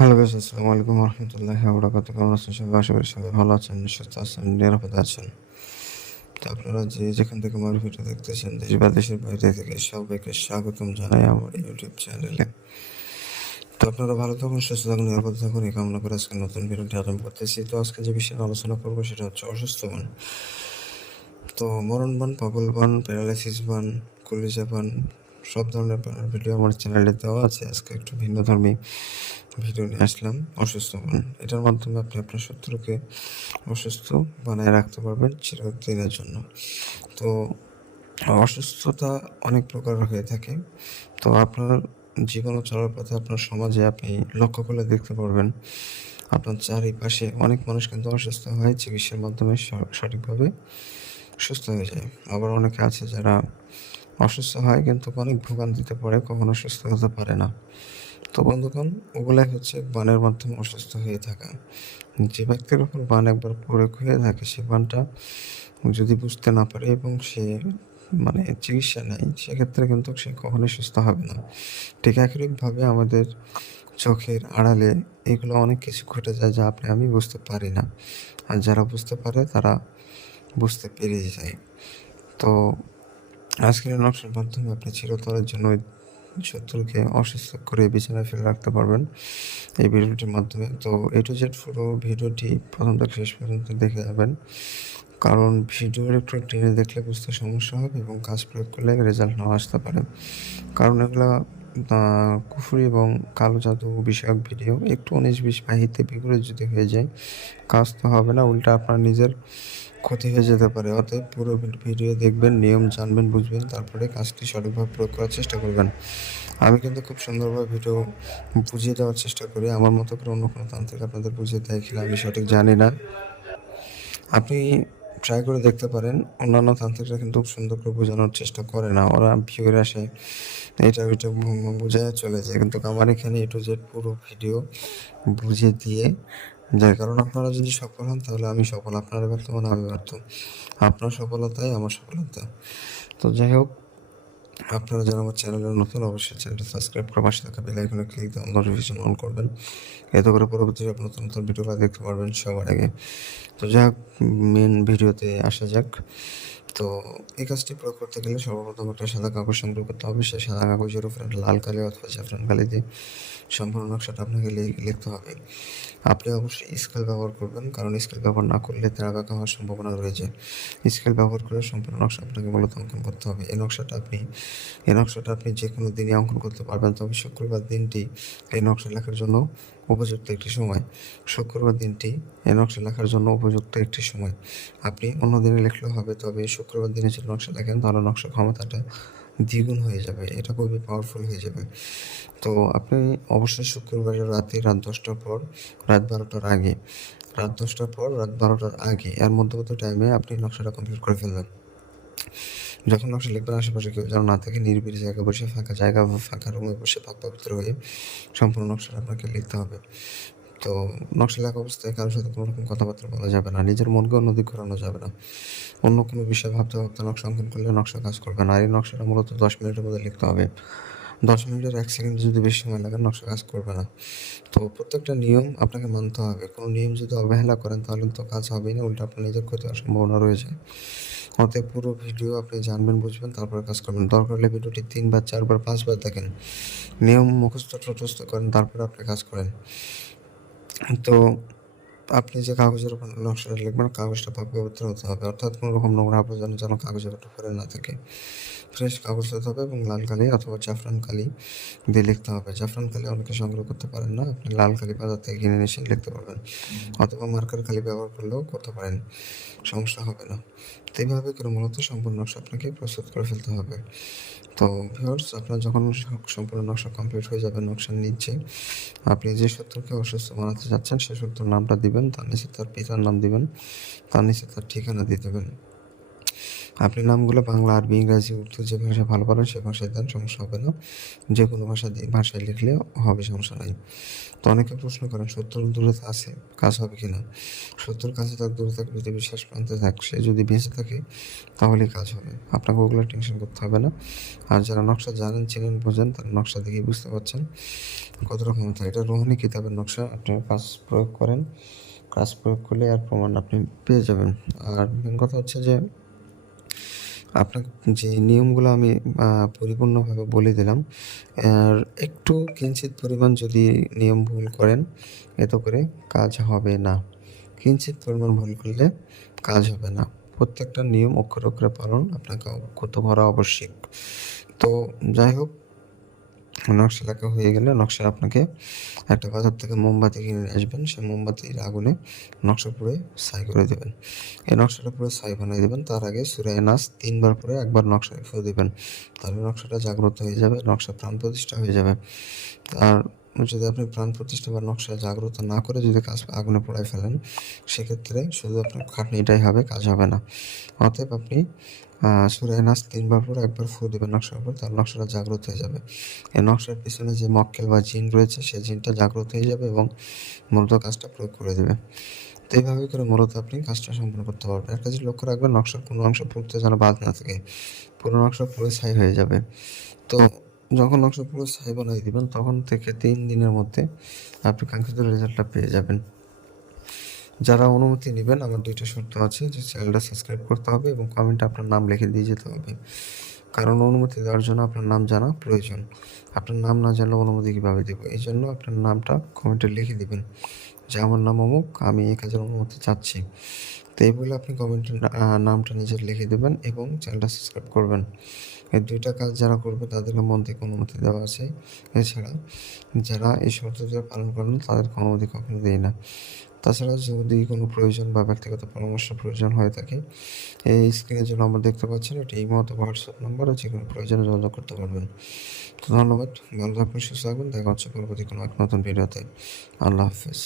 Hello guys, আসসালামু আলাইকুম রহমতুল্লাহি ওয়া বারাকাতুহু। কেমন আছেন সবাই? আশা করি সবাই ভালো আছেন, সুস্থ আছেন, নিরাপদে আছেন। তো আপনারা যে যেখান থেকে আমার ভিডিও দেখতেছেন, দেশ বা দেশের বাইরে থেকে, সবাইকে স্বাগতম জানাই আমার ইউটিউব চ্যানেলে। তো আপনারা ভালো থাকুন, সুস্থ থাকুন, নিরাপদে থাকুন, এই কামনা করে আজকে নতুন ভিডিওটি আরম্ভ করতেছি। তো আজকে যে বিষয়ে আলোচনা করবো সেটা হচ্ছে অসুস্থ বান। তো মরণ বান, পাগল বান, প্যারালাইসিস বান, কলিজা বান, সব ধরনের বানের ভিডিও আমার চ্যানেলে দেওয়া আছে। আজকে একটু ভিন্নধর্মী ভিডিও নিয়ে আসলাম, অসুস্থ বান। এটার মাধ্যমে আপনি আপনার শত্রুকে অসুস্থ বানায় রাখতে পারবেন চিরদিনের জন্য। তো অসুস্থতা অনেক প্রকার হয়ে থাকে। তো আপনার জীবন চলার পথে আপনার সমাজে আপনি লক্ষ্য করলে দেখতে পারবেন আপনার চারিপাশে অনেক মানুষ কিন্তু অসুস্থ হয়, চিকিৎসার মাধ্যমে সঠিকভাবে সুস্থ হয়ে যায়। আবার অনেকে আছে যারা অসুস্থ হয় কিন্তু অনেক ভোগান্তিতে পড়ে, কখনো সুস্থ হতে পারে না। তো বন্ধুগণ, ওগুলাই হচ্ছে বানের মাধ্যমে অসুস্থ হয়ে থাকা। যে ব্যক্তির উপর বান একবার প্রয়োগ হয়ে থাকে, সে বানটা যদি বুঝতে না পারে এবং সে চিকিৎসা নেয়, সেক্ষেত্রে কিন্তু সে কখনোই সুস্থ হবে না। ঠিক একইভাবে আমাদের চোখের আড়ালে এগুলো অনেক কিছু ঘটে যায় যা আমি বুঝতে পারি না, আর যারা বুঝতে পারে তারা বুঝতে পেরে যায়। তো আজকের এই নকশার মাধ্যমে আপনি চিরতরের জন্য ওই শত্রুকে অসুস্থ করে বিছানায় ফেলে রাখতে পারবেন এই ভিডিওটির মাধ্যমে। তো A to Z পুরো ভিডিওটি প্রথম থেকে শেষ পর্যন্ত দেখে যাবেন, কারণ ভিডিওর একটু টেনে দেখলে বুঝতে সমস্যা হবে এবং কাজ প্রয়োগ করলে রেজাল্ট নাও আসতে পারে। কারণ এগুলা কুফরি এবং কালো জাদু বিষয়ক ভিডিও। একটু 19-20 বাহিতে বিপরীত যদি হয়ে যায়, কাজ তো হবে না, উল্টা আপনার নিজের ক্ষতি হয়ে যেতে পারে। অতএব পুরো ভিডিও দেখবেন, নিয়ম জানবেন, বুঝবেন, তারপরে কাজটি সঠিকভাবে প্রয়োগ করার চেষ্টা করবেন। আমি কিন্তু খুব সুন্দরভাবে ভিডিও বুঝিয়ে দেওয়ার চেষ্টা করি। আমার মতো করে অন্য কোনো তান্ত্রিক আপনাদের বুঝিয়ে দেয় কিনা আমি সঠিক জানি না। আপনি ট্রাই করে দেখতে পারেন। অন্যান্য তান্ত্রিকরা কিন্তু খুব সুন্দর করে বোঝানোর চেষ্টা করে না। ওরা ভিউয়ের আসে এটা ওইটা বুঝাইয়া চলে যায়। কিন্তু আমার এখানে A to Z পুরো ভিডিও বুঝিয়ে দিয়ে যায়। কারণ আপনারা যদি সফল হন তাহলে আমি সফল, আপনারা ব্যর্থ হন আমি ব্যর্থ। আপনার সফলতাই আমার সফলতা। তো যাই হোক, আপনারা যারা আমার চ্যানেলে নতুন, অবশ্যই চ্যানেলটা সাবস্ক্রাইব করে পাশে থাকা বেল আইকনে ক্লিক দিয়ে নোটিফিকেশন অন করবেন। এতে করে পরবর্তীতে আপনি নতুন নতুন ভিডিওগুলো দেখতে পারবেন সবার আগে। তো যাই হোক, মেন ভিডিওতে আসা যাক। তো এই কাজটি প্রয়োগ করতে গেলে সর্বপ্রথম একটা সাদা কাগজ সংগ্রহ করতে হবে। সেই সাদা কাগজের উপরে লাল কালি অথবা জাফরান কালি দিয়ে সম্পূর্ণ নকশাটা আপনাকে লিখতে হবে। আপনি অবশ্যই স্কেল ব্যবহার করবেন, কারণ স্কেল ব্যবহার না করলে তেরা বাঁকা হওয়ার সম্ভাবনা রয়েছে। স্কেল ব্যবহার করে সম্পূর্ণ নকশা আপনাকে মূলত অঙ্কন করতে হবে। এই নকশাটা আপনি যে কোনো দিনই অঙ্কন করতে পারবেন, তবে শুক্রবার দিনটি এই নকশা লেখার জন্য উপযুক্ত একটি সময়। শুক্রবার দিনটি এই নকশা লেখার জন্য উপযুক্ত একটি সময়। আপনি অন্য দিনে লিখলেও হবে, তবে শুক্রবার দিনে যদি নকশা লেখেন তাহলে নকশা ক্ষমতাটা দ্বিগুণ হয়ে যাবে, এটা খুবই পাওয়ারফুল হয়ে যাবে। তো আপনি অবশ্যই শুক্রবারের রাত 10টার পর, রাত 12টার আগে, রাত 12টার আগে, এর মধ্যবর্তী টাইমে আপনি নকশাটা কমপ্লিট করে ফেলবেন। যখন নকশা লিখবেন, আশেপাশে কেউ যেন না থাকে, নিরিবিলি জায়গায় বসে, ফাঁকা জায়গা বা ফাঁকা রুমে বসে পাক হয়ে সম্পূর্ণ নকশাটা আপনাকে লিখতে হবে। তো নকশা লেখা অবস্থায় কারোর সাথে কোনো রকম কথাবার্তা বলা যাবে না, নিজের মনকে অন্যদিক ঘোরানো যাবে না। অন্য কোনো বিষয় ভাবতে ভাবতে নকশা অঙ্কন করলে নকশা কাজ করবে না। আর এই নকশাটা মূলত 10 মিনিটের মধ্যে লিখতে হবে। 10 মিনিটের 1 সেকেন্ড যদি বেশি সময় লাগে, নকশা কাজ করবে না। তো প্রত্যেকটা নিয়ম আপনাকে মানতে হবে। কোনো নিয়ম যদি অবহেলা করেন তাহলে তো কাজ হবেই না, উল্টা আপনার নিজের ক্ষতি হওয়ার সম্ভাবনা রয়েছে। অতএব পুরো ভিডিও আপনি জানবেন, বুঝবেন, তারপরে কাজ করবেন। দরকার হলে ভিডিওটি 3 বার, 4 বার, 5 বার দেখেন। নিয়ম মুখস্থ করেন, তারপরে আপনি কাজ করেন। তো আপনি যে কাগজের উপর নকশাটা লিখবেন, কাগজটা পাক পবিত্র হতে হবে, অর্থাৎ কোনো রকম নোংরা আবর্জনা যেন কাগজের উপর পড়ে না থাকে। ফ্রেশ কাগজ হতে হবে এবং লাল কালি অথবা জাফরান কালি দিয়ে লিখতে হবে। জাফরান কালি অনেকে সংগ্রহ করতে পারেন না, আপনি লাল কালি বাজার থেকে কিনে এসে লিখতে পারবেন, অথবা মার্কার কালি ব্যবহার করলেও করতে পারেন, সমস্যা হবে না। তো এইভাবে করে মূলত সম্পূর্ণ নকশা আপনাকে প্রস্তুত করে ফেলতে হবে। তো ভিউয়ার্স, আপনার যখন সম্পূর্ণ নকশা কমপ্লিট হয়ে যাবে, নকশার নিচে আপনি যে শত্রুকে অসুস্থ বানাতে চাচ্ছেন সে শত্রুর নামটা দিবেন, তার নিচে তার পিতার নাম দিবেন, তার নিচে তার ঠিকানা দিয়ে দেবেন। আপনি নামগুলো বাংলা, আরবি, ইংরাজি, উর্দু যে ভাষা ভালো পারেন সে ভাষায় দেন, সমস্যা হবে না। যে কোনো ভাষায় লিখলে হবে, সমস্যা নাই। তো অনেকে প্রশ্ন করেন শত্রুর দূরে আছে, কাজ হবে কি না? শত্রুর কাছে তার দূরে থাকে, যদি বিশ্বাস প্রান্তে থাকে, সে যদি বেঁচে থাকে তাহলেই কাজ হবে। আপনাকে ওগুলো টেনশন করতে হবে না। আর যারা নকশা জানেন, চেনেন, বোঝেন, তারা নকশা দেখেই বুঝতে পারছেন কতটা ক্ষমতা। এটা রোহানি কিতাবের নকশা। আপনি কাজ প্রয়োগ করেন, কাজ প্রয়োগ করলে আর প্রমাণ আপনি পেয়ে যাবেন। আর মেন কথা হচ্ছে যে আপনাকে যে নিয়মগুলো আমি পরিপূর্ণভাবে বলে দিলাম, আর একটু কিঞ্চিৎ পরিমাণ যদি নিয়ম ভুল করেন, এতে করে কাজ হবে না। কিঞ্চিৎ পরিমাণ ভুল করলে কাজ হবে না। প্রত্যেকটা নিয়ম অক্ষরে অক্ষরে পালন আপনাকে করতে করা আবশ্যিক। তো যাই হোক, নকশা লেখা হয়ে গেলে নকশা আপনাকে একটা বাজার থেকে মোমবাতি কিনে নিয়ে আসবেন। সেই মোমবাতির আগুনে নকশা পুড়ে ছাই করে দেবেন। এই নকশাটা পুরো ছাই বানিয়ে দেবেন। তার আগে সূরা নাস 3 বার পড়ে একবার নকশায় ফু দিবেন। তাহলে নকশাটা জাগ্রত হয়ে যাবে, নকশা প্রাণ প্রতিষ্ঠা হয়ে যাবে। আর যদি আপনি প্রাণ প্রতিষ্ঠা বা নকশা জাগ্রত না করে যদি কাজ আগুনে পোড়ায় ফেলেন, সেক্ষেত্রে শুধু আপনার খাটনিটাই হবে, কাজ হবে না। অতএব আপনি সূরা নাস 3 বার পরে একবার ফু দিবেন নকশার উপর, তাহলে নকশাটা জাগ্রত হয়ে যাবে। এই নকশার পিছনে যে মক্কেল বা জিন রয়েছে, সেই জিনটা জাগ্রত হয়ে যাবে এবং মূলত কাজটা প্রয়োগ করে দেবে। তো এইভাবে করে মূলত আপনি কাজটা সম্পন্ন করতে পারবেন। একটা জিনিস লক্ষ্য রাখবেন, নকশার কোনো অংশ পুড়তে যেন বাদ না থাকে। পুরো নকশা পুরো ছাই হয়ে যাবে। তো যখন নকশা পুরো ছাই বানিয়ে দিবেন, তখন থেকে 3 দিনের মধ্যে আপনি কাঙ্ক্ষিত রেজাল্টটা পেয়ে যাবেন। যারা অনুমতি নেবেন, আমার 2টা শর্ত আছে যে চ্যানেলটা সাবস্ক্রাইব করতে হবে এবং কমেন্টে আপনার নাম লিখে দিয়ে যেতে হবে। কারণ অনুমতি দেওয়ার জন্য আপনার নাম জানা প্রয়োজন। আপনার নাম না জানলে অনুমতি কীভাবে দেবো? এই জন্য আপনার নামটা কমেন্টে লিখে দিবেন যে আমার নাম অমুক, আমি এই কাজের অনুমতি চাচ্ছি। তো এই বলে আপনি কমেন্টে নামটা নিজের লিখে দেবেন এবং চ্যানেলটা সাবস্ক্রাইব করবেন। এই 2টা কাজ যারা করবে তাদেরকে মন থেকে অনুমতি দেওয়া আছে। এছাড়া যারা এই শর্তগুলো পালন করে না, তাদেরকে অনুমতি কখনো দেই না। তাছাড়া যদি কোনো প্রয়োজন বা ব্যক্তিগত পরামর্শ প্রয়োজন হয়ে থাকে, এই স্ক্রিনে যে নম্বর দেখতে পাচ্ছেন, এটা ইমো অথবা হোয়াটসঅ্যাপ নাম্বার, যে কোনো প্রয়োজনে যোগাযোগ করতে পারবেন। তো ধন্যবাদ, ভালো থাকবেন, সুস্থ থাকবেন। দেখা হচ্ছে পরবর্তী কোনো এক নতুন ভিডিওতে। আল্লাহ হাফেজ।